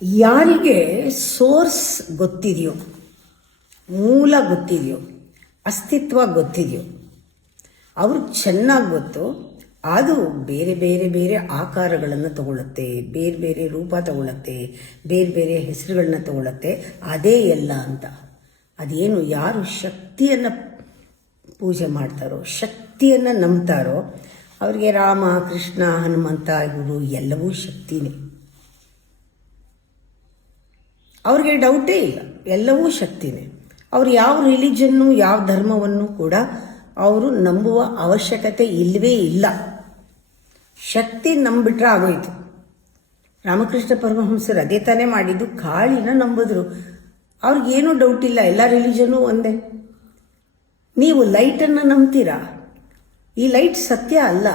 ಯಾರಿಗೆ ಸೋರ್ಸ್ ಗೊತ್ತಿದೆಯೋ, ಮೂಲ ಗೊತ್ತಿದೆಯೋ, ಅಸ್ತಿತ್ವ ಗೊತ್ತಿದೆಯೋ ಅವ್ರಿಗೆ ಚೆನ್ನಾಗಿ ಗೊತ್ತು. ಅದು ಬೇರೆ ಬೇರೆ ಬೇರೆ ಆಕಾರಗಳನ್ನು ತಗೊಳ್ಳುತ್ತೆ, ಬೇರೆ ಬೇರೆ ರೂಪ ತಗೊಳ್ಳುತ್ತೆ, ಬೇರೆ ಬೇರೆ ಹೆಸರುಗಳನ್ನ ತಗೊಳ್ಳುತ್ತೆ. ಅದೇ ಎಲ್ಲ ಅಂತ. ಅದೇನು ಯಾರು ಶಕ್ತಿಯನ್ನು ಪೂಜೆ ಮಾಡ್ತಾರೋ, ಶಕ್ತಿಯನ್ನು ನಂಬ್ತಾರೋ ಅವರಿಗೆ ರಾಮ, ಕೃಷ್ಣ, ಹನುಮಂತ ಇವರು ಎಲ್ಲವೂ ಶಕ್ತಿನೇ. ಅವ್ರಿಗೆ ಡೌಟೇ ಇಲ್ಲ, ಎಲ್ಲವೂ ಶಕ್ತಿನೇ. ಅವರು ಯಾವ ರಿಲಿಜನ್ನು, ಯಾವ ಧರ್ಮವನ್ನು ಕೂಡ ಅವರು ನಂಬುವ ಅವಶ್ಯಕತೆ ಇಲ್ಲವೇ ಇಲ್ಲ. ಶಕ್ತಿ ನಂಬಿಟ್ರೆ ಆಗೋಯ್ತು. ರಾಮಕೃಷ್ಣ ಪರಮಹಂಸರು ಅದೇ ತಾನೇ ಮಾಡಿದ್ದು, ಕಾಳಿನ ನಂಬಿದ್ರು. ಅವ್ರಿಗೇನೂ ಡೌಟ್ ಇಲ್ಲ, ಎಲ್ಲ ರಿಲಿಜನ್ನು ಒಂದೇ. ನೀವು ಲೈಟನ್ನು ನಂಬ್ತೀರಾ, ಈ ಲೈಟ್ ಸತ್ಯ ಅಲ್ಲ.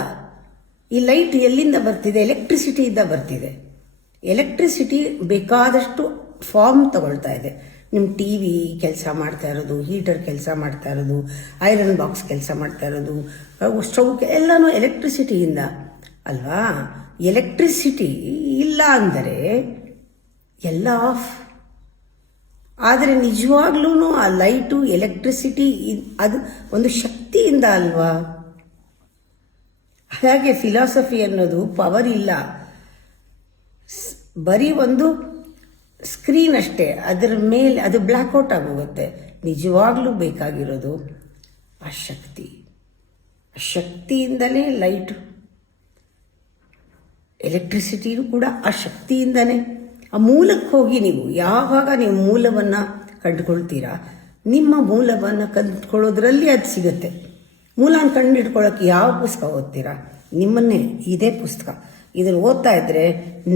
ಈ ಲೈಟ್ ಎಲ್ಲಿಂದ ಬರ್ತಿದೆ? ಎಲೆಕ್ಟ್ರಿಸಿಟಿಯಿಂದ ಬರ್ತಿದೆ. ಎಲೆಕ್ಟ್ರಿಸಿಟಿ ಬೇಕಾದಷ್ಟು ಫಾರ್ಮ್ ತಗೊಳ್ತಾ ಇದೆ. ನಿಮ್ಮ ಟಿ ವಿ ಕೆಲಸ ಮಾಡ್ತಾ ಇರೋದು, ಹೀಟರ್ ಕೆಲಸ ಮಾಡ್ತಾ ಇರೋದು, ಐರನ್ ಬಾಕ್ಸ್ ಕೆಲಸ ಮಾಡ್ತಾ ಇರೋದು, ಸ್ಟವ್ ಎಲ್ಲನೂ ಎಲೆಕ್ಟ್ರಿಸಿಟಿಯಿಂದ ಅಲ್ವಾ? ಎಲೆಕ್ಟ್ರಿಸಿಟಿ ಇಲ್ಲ ಅಂದರೆ ಎಲ್ಲ ಆಫ್. ಆದರೆ ನಿಜವಾಗ್ಲೂ ಆ ಲೈಟು, ಎಲೆಕ್ಟ್ರಿಸಿಟಿ ಅದು ಒಂದು ಶಕ್ತಿಯಿಂದ ಅಲ್ವಾ? ಹಾಗೆ ಫಿಲಾಸಫಿ ಅನ್ನೋದು ಪವರ್ ಇಲ್ಲ, ಬರೀ ಒಂದು ಸ್ಕ್ರೀನ್ ಅಷ್ಟೇ. ಅದರ ಮೇಲೆ ಅದು ಬ್ಲ್ಯಾಕ್ಔಟ್ ಆಗೋಗುತ್ತೆ. ನಿಜವಾಗ್ಲೂ ಬೇಕಾಗಿರೋದು ಆ ಶಕ್ತಿ. ಆ ಶಕ್ತಿಯಿಂದಲೇ ಲೈಟು, ಎಲೆಕ್ಟ್ರಿಸಿಟಿಯೂ ಕೂಡ ಆ ಶಕ್ತಿಯಿಂದನೇ. ಆ ಮೂಲಕ್ಕೆ ಹೋಗಿ ನೀವು ಯಾವಾಗ ನೀವು ಮೂಲವನ್ನು ಕಂಡುಕೊಳ್ತೀರಾ, ನಿಮ್ಮ ಮೂಲವನ್ನು ಕಂಡುಕೊಳ್ಳೋದ್ರಲ್ಲಿ ಅದು ಸಿಗುತ್ತೆ. ಮೂಲನ ಕಂಡುಹಿಡ್ಕೊಳ್ಳೋಕೆ ಯಾವ ಪುಸ್ತಕ ಓದ್ತೀರಾ? ನಿಮ್ಮನ್ನೇ, ಇದೇ ಪುಸ್ತಕ. ಇದನ್ನು ಓದ್ತಾ ಇದ್ದರೆ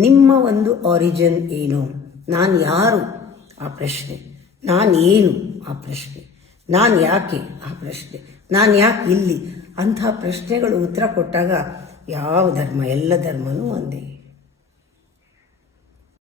ನಿಮ್ಮ ಒಂದು ಆರಿಜಿನ್ ಏನು, ನಾನು ಯಾರು ಆ ಪ್ರಶ್ನೆ, ನಾನು ಏನು ಆ ಪ್ರಶ್ನೆ, ನಾನು ಯಾಕೆ ಆ ಪ್ರಶ್ನೆ, ನಾನು ಯಾಕೆ ಇಲ್ಲಿ ಅಂಥ ಪ್ರಶ್ನೆಗಳು ಉತ್ತರ ಕೊಟ್ಟಾಗ ಯಾವ ಧರ್ಮ, ಎಲ್ಲ ಧರ್ಮನೂ ಒಂದೇ.